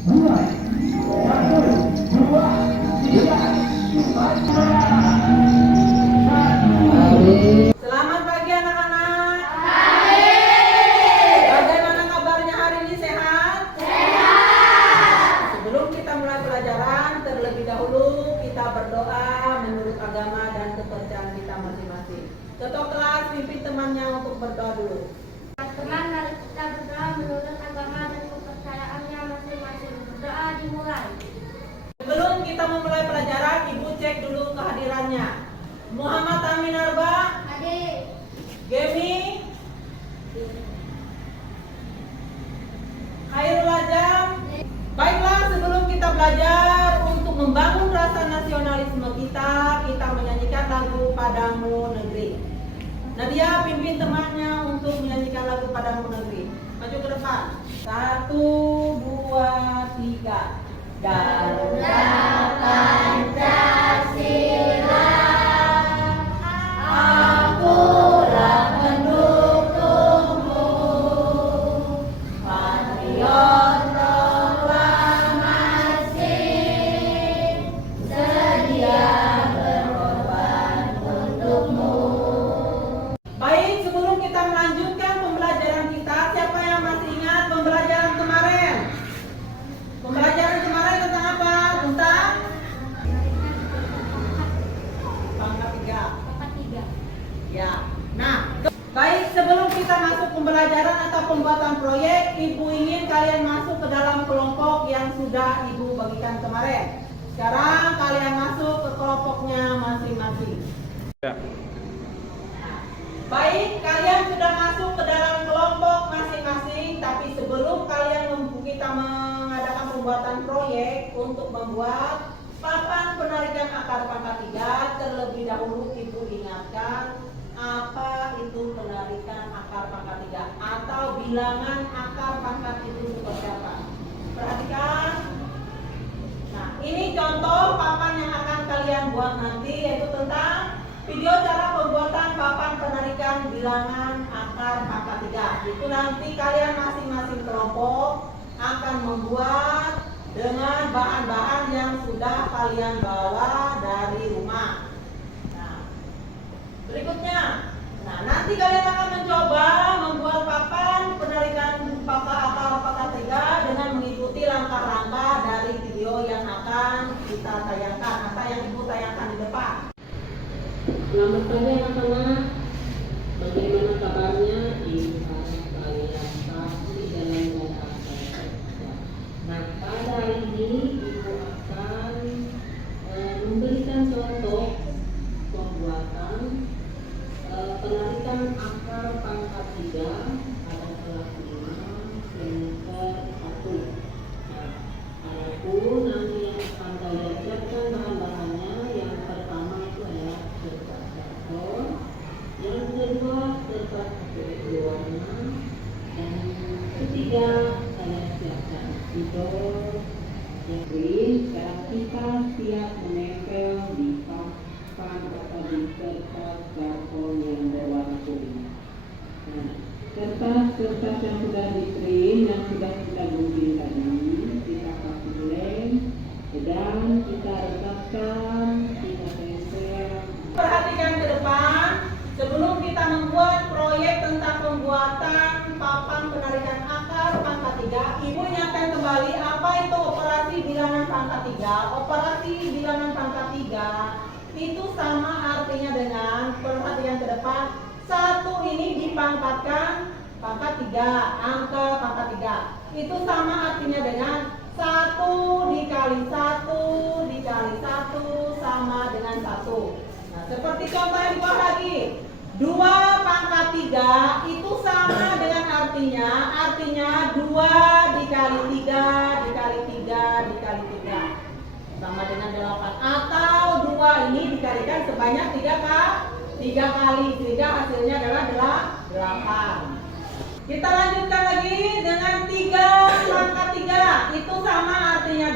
Mulai. Satu, dua, tiga, empat. Selamat pagi anak-anak. Bagaimana kabarnya hari ini, sehat? Sebelum kita mulai pelajaran, terlebih dahulu kita berdoa menurut agama dan kepercayaan kita masing-masing. Ketua kelas pimpin temannya untuk berdoa dulu. Teman-teman, mari kita berdoa menurut agama dan kepercayaannya masing-masing. Berdoa dimulai. Sebelum kita memulai pelajaran, Ibu cek dulu kehadirannya. Muhammad Amin Arba, Adik. Gemi, Khairul Ajam. Baiklah, sebelum kita belajar untuk membangun rasa nasionalisme kita menyanyikan lagu Padamu Negeri. Nadia pimpin temannya untuk menyanyikan lagu Padamu Negeri. Maju ke depan. 1, 2, 3. Daulah Pancasila, akulah pendukungmu, patriot proklamasi, sedia berkorban untukmu. Baik, sebelum kita melanjutkan pembelajaran kita, siapa yang masih ingat pembelajaran kemarin? Pembelajaran kemarin tentang apa? Tentang pangkat 3. Ya. Nah, baik, sebelum kita masuk pembelajaran atau pembuatan proyek, Ibu ingin kalian masuk ke dalam kelompok yang sudah Ibu bagikan kemarin. Sekarang kalian masuk ke kelompoknya masing-masing. Ya. Baik, kalian sudah masuk ke dalam kelompok masing-masing, tapi sebelum kita mengadakan pembuatan proyek untuk membuat papan penarikan akar pangkat 3, terlebih dahulu Ibu ingatkan apa itu penarikan akar pangkat 3 atau bilangan akar pangkat itu seperti apa. Perhatikan. Nah, ini contoh papan yang akan kalian buat nanti, yaitu tentang video cara pembuatan papan penarikan bilangan akar pangkat 3. Itu nanti kalian masing-masing kelompok akan membuat dengan bahan-bahan yang sudah kalian bawa dari rumah. Nah, berikutnya, nanti kalian akan mencoba membuat papan penarikan akar pangkat 3 dengan mengikuti langkah-langkah dari video yang akan kita tayangkan atau yang Ibu tayangkan di depan. Selamat pagi anak-anak. Bagaimana kabarnya? Ibu harap kalian pasti dalam keadaan sehat. Nah, pada hari ini Ibu akan memberikan contoh pembuatan penarikan akar pangkat 3 pada kelas 5 semester 1. Nah, adapun nanti yang akan kalian siapkan bahan-bahannya, yang pertama itu adalah kertas karton, yang kedua kertas berwarna, dan ketiga kalian siapkan spidol yang green. Sekarang kita siap menempel di papan atau di kertas karton yang berwarna kuning. Nah, kertas yang sudah di print, yang sudah kita gunting tadi, kita kasih lem dan kita retapkan, kita tempel. Perhatikan ke depan, sebelum kita membuat proyek tentang pembuatan papan penarikan akar pangkat 3, Ibu ingatkan kembali apa itu operasi bilangan pangkat 3. Operasi bilangan pangkat 3 itu sama artinya dengan, perhatikan ke depan, 1 ini dipangkatkan pangkat 3, angka pangkat 3. Itu sama artinya dengan 1 dikali 1 dikali 1 sama dengan 1. Nah, seperti contoh yang di bawah lagi. 2 pangkat 3 itu sama dengan artinya 2 dikali 3 dikali 3 dikali 3 sama dengan 8. Atau 2 ini dikalikan sebanyak 3 kali, sehingga hasilnya adalah 8. Kita lanjutkan lagi dengan 3 pangkat 3. Itu sama artinya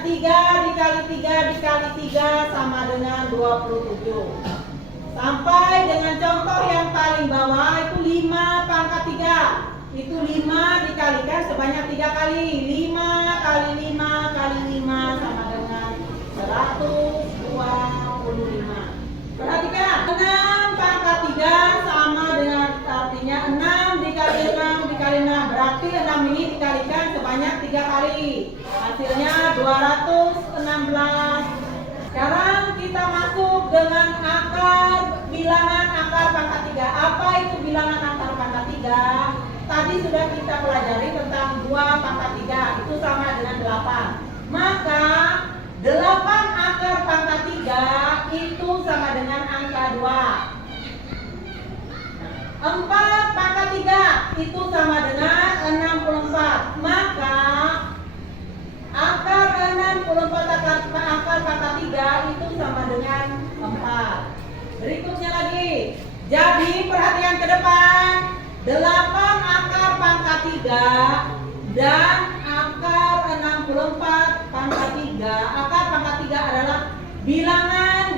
3 dikali 3 dikali 3 sama dengan 27. Sampai dengan contoh yang paling bawah itu 5 pangkat 3. itu 5 dikalikan sebanyak 3 kali. 5 kali 5 kali 5 sama dengan 125. Perhatikan, 6 pangkat 3 sama dengan artinya 6 dikali 6 dikali 6. Berarti 6 ini dikalikan sebanyak 3 kali. Hasilnya 216. Sekarang kita masuk dengan bilangan akar pangkat 3. Apa itu bilangan akar pangkat 3? Tadi sudah kita pelajari tentang 2 pangkat 3. Itu sama dengan 8. Maka 8 akar pangkat 3 itu sama dengan angka 2. 4 pangkat 3 itu sama dengan 64. Maka akar 64 akar pangkat 3 itu sama dengan 4. Berikutnya lagi. Jadi perhatian ke depan. 8 akar pangkat 3 dan akar 64 pangkat 3. Akar pangkat 3 adalah bilangan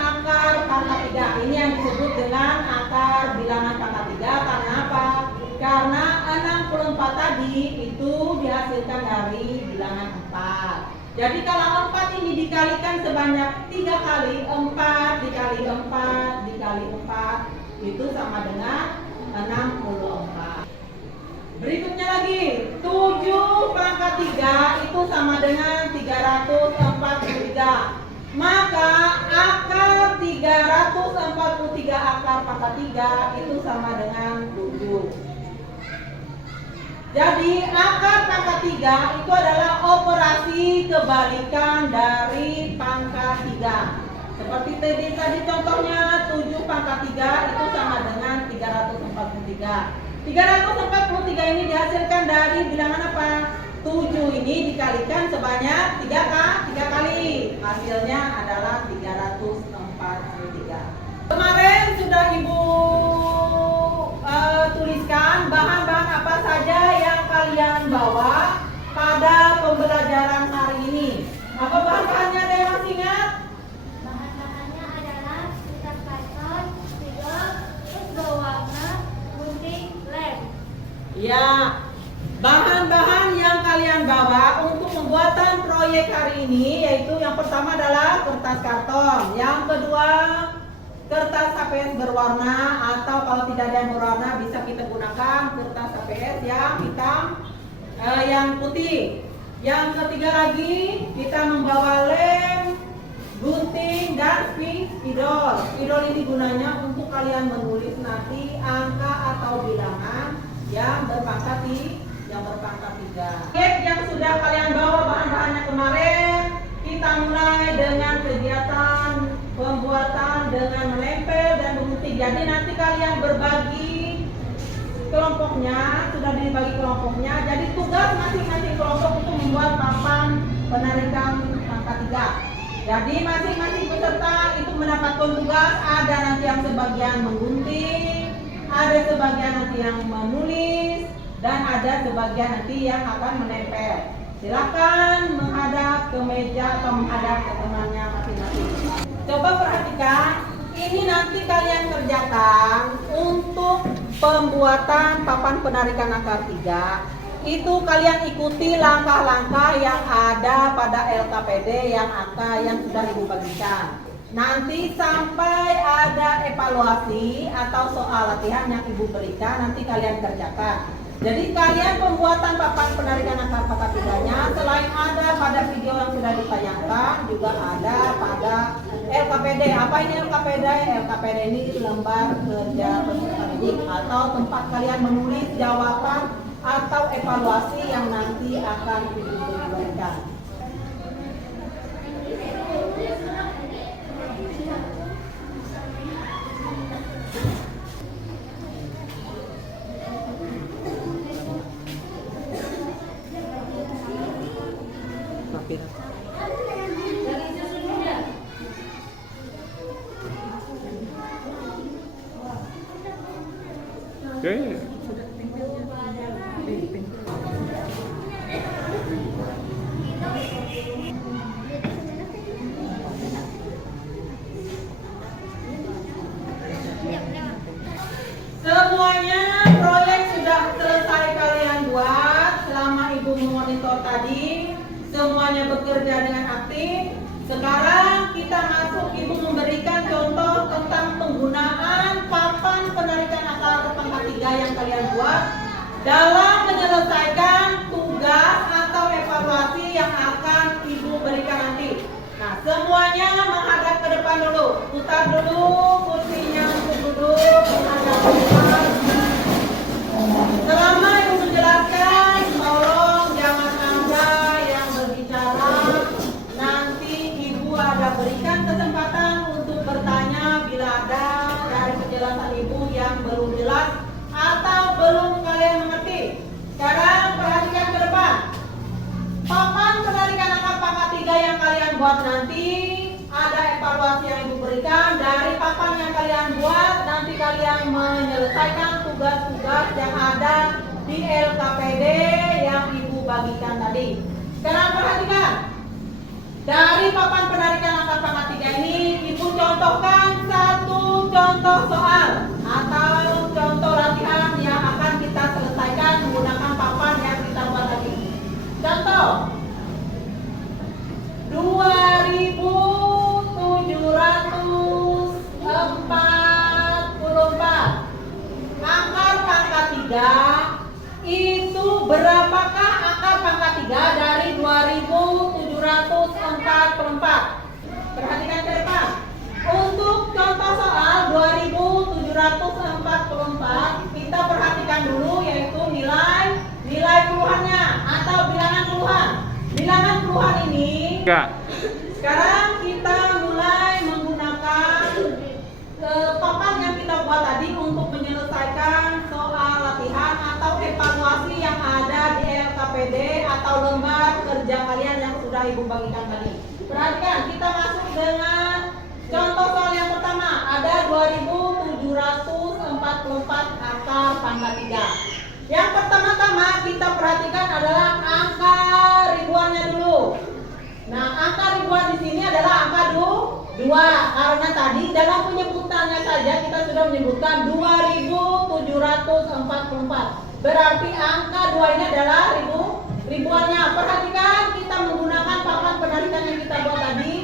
akar pangkat 3. Ini yang disebut dengan akar bilangan pangkat 3. Karena apa? Karena 64 tadi itu dihasilkan dari bilangan 4. Jadi kalau 4 ini dikalikan sebanyak 3 kali, 4 dikali 4 dikali 4 itu sama dengan 64. Berikutnya lagi, 7 pangkat 3 itu sama dengan 343. Maka akar 343 akar pangkat 3 itu sama dengan 7. Jadi akar pangkat 3 itu adalah operasi kebalikan dari pangkat 3. Seperti tadi contohnya 7 pangkat 3 itu sama dengan 343. 343 ini dihasilkan dari bilangan apa? 7 ini dikalikan sebanyak 3 kali. Hasilnya adalah 343. Kemarin sudah Ibu tuliskan bahan-bahan apa saja yang kalian bawa pada pembelajaran hari ini. Apa bahan-bahannya, ada yang masih ingat? Bahan-bahannya adalah kertas karton, spidol, terus berwarna, gunting, lem. Ya, bahan-bahan yang kalian bawa untuk pembuatan proyek hari ini yaitu yang pertama adalah kertas karton, yang kedua kertas HPS berwarna, atau kalau tidak ada yang berwarna bisa kita gunakan kertas HPS yang hitam, yang putih. Yang ketiga lagi kita membawa lem, gunting, dan spidol. Spidol ini gunanya untuk kalian menulis nanti angka atau bilangan yang berpangkat 3. Proyek yang sudah kalian bawa bahan-bahannya kemarin, kita mulai dengan kegiatan pembuatan dengan menempel dan menggunting. Jadi nanti kalian berbagi kelompoknya, sudah dibagi kelompoknya. Jadi tugas masing-masing kelompok untuk membuat papan penarikan pangkat 3. Jadi masing-masing peserta itu mendapatkan tugas, ada nanti yang sebagian menggunting, ada sebagian nanti yang menulis, dan ada sebagian nanti yang akan menempel. Silakan menghadap ke meja atau menghadap ke temannya masing-masing. Coba perhatikan, ini nanti kalian kerjakan untuk pembuatan papan penarikan akar 3. Itu kalian ikuti langkah-langkah yang ada pada LKPD yang sudah Ibu bagikan. Nanti sampai ada evaluasi atau soal latihan yang Ibu berikan, nanti kalian kerjakan. Jadi kalian pembuatan papan penarikan akar pangkat 3-nya selain ada pada video yang sudah ditayangkan, juga ada pada LKPD. Apa ini LKPD? LKPD ini lembar kerja peserta didik atau tempat kalian menulis jawaban atau evaluasi yang nanti akan diberikan. Oke. Semuanya proyek sudah selesai. bekerja dengan aktif. Sekarang kita masuk, Ibu memberikan contoh tentang penggunaan papan penarikan akar pangkat 3 yang kalian buat dalam menyelesaikan tugas atau evaluasi yang akan Ibu berikan nanti. Nah, semuanya menghadap ke depan dulu. Putar dulu kursinya untuk duduk menghadap ke depan. Selama Ibu menjelaskan, tolong jangan Anda yang berbicara. Nanti Ibu ada berikan kesempatan untuk bertanya bila ada dari penjelasan Ibu yang belum jelas atau belum kalian mengerti. Sekarang perhatikan ke depan. Papan penarikan akar pangkat 3 yang kalian buat nanti ada evaluasi yang Ibu berikan. Dari papan yang kalian buat nanti kalian menyelesaikan tugas-tugas yang ada di LKPD yang Ibu bagikan tadi. Sekarang perhatikan. Dari papan penarikan akar pangkat 3 ini Ibu contohkan satu contoh soal atau contoh latihan yang akan kita selesaikan menggunakan papan yang kita buat tadi. Contoh 2744 akar pangkat 3 itu berapakah akar pangkat 3 dari 2744? Perhatikan ke depan. Untuk contoh soal 2744 kita perhatikan dulu yaitu nilai puluhannya atau bilangan puluhan. Bilangan puluhan ini sekarang kita mulai menggunakan papan yang kita buat tadi untuk menyelesaikan soal latihan atau evaluasi yang ada di LKPD atau lembar kerja kalian yang sudah Ibu bagikan tadi. Perhatikan, kita masuk dengan contoh soal yang pertama. Ada 2744 akar pangkat 3. Yang pertama-tama kita perhatikan adalah angka ribuannya dulu. Nah, angka ribuan di sini adalah angka 2 karena tadi dalam penyebutannya saja kita sudah menyebutkan 2744. Berarti angka 2 ini adalah ribuannya. Perhatikan kita menggunakan papan penarikan yang kita buat tadi.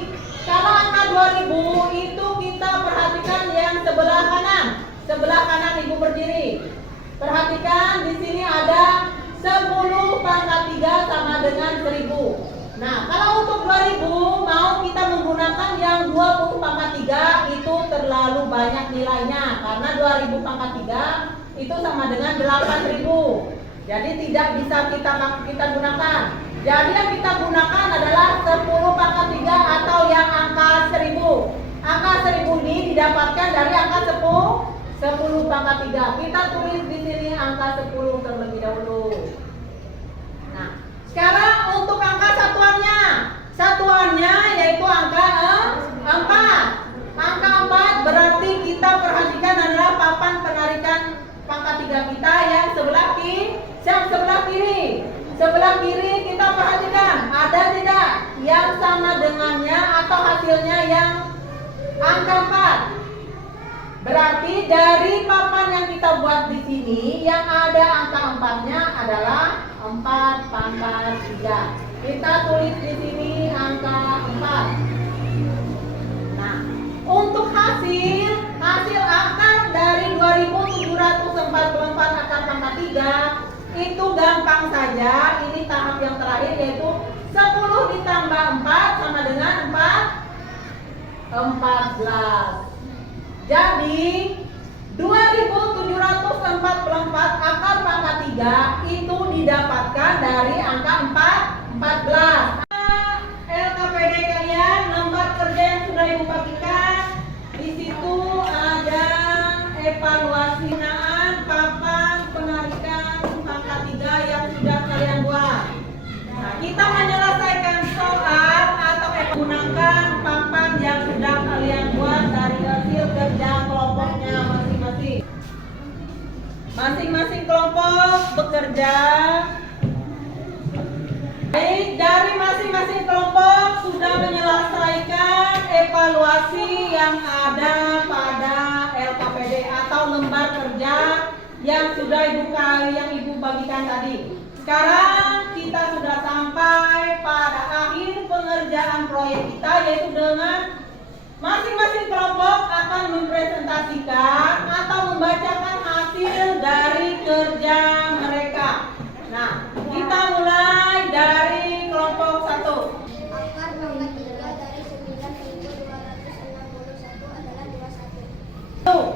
Kalau angka 2000 itu kita perhatikan yang sebelah kanan. Sebelah kanan Ibu berdiri. Perhatikan di sini ada 10 pangkat 3 sama dengan 1000. Nah, kalau untuk 2000 mau kita menggunakan yang 20 pangkat 3 itu terlalu banyak nilainya karena 2000 pangkat 3 itu sama dengan 8000. Jadi tidak bisa kita gunakan. Jadi yang kita gunakan adalah 10 pangkat 3 atau yang angka 1000. Angka 1000 ini didapatkan dari angka 10 pangkat 3. Kita tulis di sini angka 10 terlebih dahulu. Nah, sekarang untuk angka satuannya. Satuannya yaitu angka 4. Angka 4 berarti kita perhatikan adalah papan penarikan pangkat 3 kita yang sebelah kiri. Sebelah kiri kita perhatikan ada tidak yang sama dengannya atau hasilnya yang angka 4. Berarti dari papan yang kita buat di sini yang ada angka 4-nya adalah 4 pangkat 3. Kita tulis di sini angka 4. Nah, untuk hasil akar dari 2744 akar pangkat 3 itu gampang saja. Ini tahap yang terakhir yaitu 10 ditambah 4 sama dengan 14. Jadi 2744 akar pangkat 3 itu didapatkan dari angka 14. LKPD kalian lembar kerja yang sudah Ibu bagikan. Di situ ada evaluasi penggunaan papan penarikan pangkat 3 yang sudah kalian buat. Nah, kita menyelesaikan soal atau menggunakan papan yang sudah kalian buat dari hasil kerja kelompoknya masing-masing. Masing-masing kelompok bekerja. Baik, dari masing-masing kelompok sudah menyelesaikan evaluasi yang ada pada LKPD atau lembar kerja yang sudah Ibu bagikan tadi. sekarang kita sudah sampai pada akhir pengerjaan proyek kita, yaitu dengan masing-masing kelompok akan mempresentasikan atau membacakan hasil dari kerja mereka. Nah, kita mulai dari kelompok 1. Akar pangkat 3 dari 9.261 adalah 21. Tuh.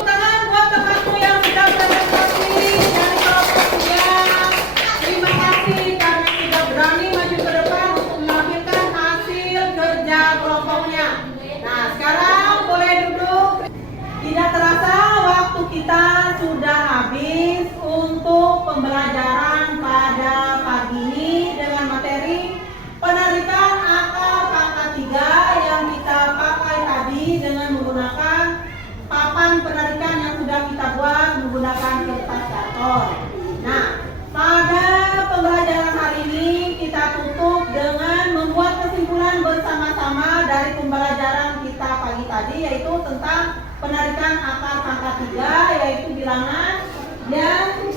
Tangan buat temanku yang sudah presentasi dari kelompok 3. Terima kasih karena sudah berani maju ke depan untuk menampilkan hasil kerja kelompoknya. Nah, sekarang boleh duduk. Tidak terasa waktu kita sudah habis untuk pembelajaran pada pagi ini dengan materi penarikan akar pangkat 3 yang kita pakai tadi dengan menggunakan papan penarikan yang sudah kita buat menggunakan kertas karton. Nah, pada pembelajaran hari ini kita tutup dengan membuat kesimpulan bersama-sama dari pembelajaran kita pagi tadi, yaitu tentang penarikan akar pangkat 3, yaitu bilangan yang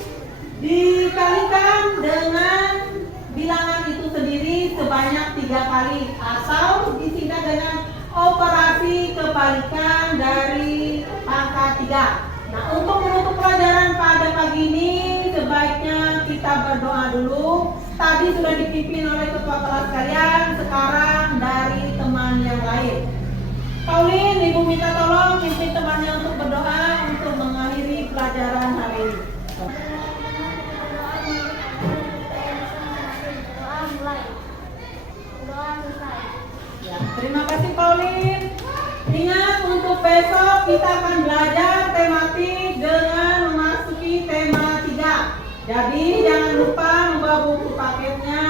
dikalikan dengan bilangan itu sendiri sebanyak 3 kali atau disingkat dengan operasi kebalikan dari pangkat 3. Nah, untuk menutup pelajaran pada pagi ini sebaiknya kita berdoa dulu. Tadi sudah dipimpin oleh ketua kelas kalian, sekarang dari teman yang lain. Pauline, Ibu minta tolong pimpin temannya untuk berdoa untuk mengakhiri pelajaran hari ini. Ya, terima kasih Pauline. Ingat, untuk besok kita akan belajar tematik dengan memasuki tema 3. Jadi jangan lupa membawa buku paketnya,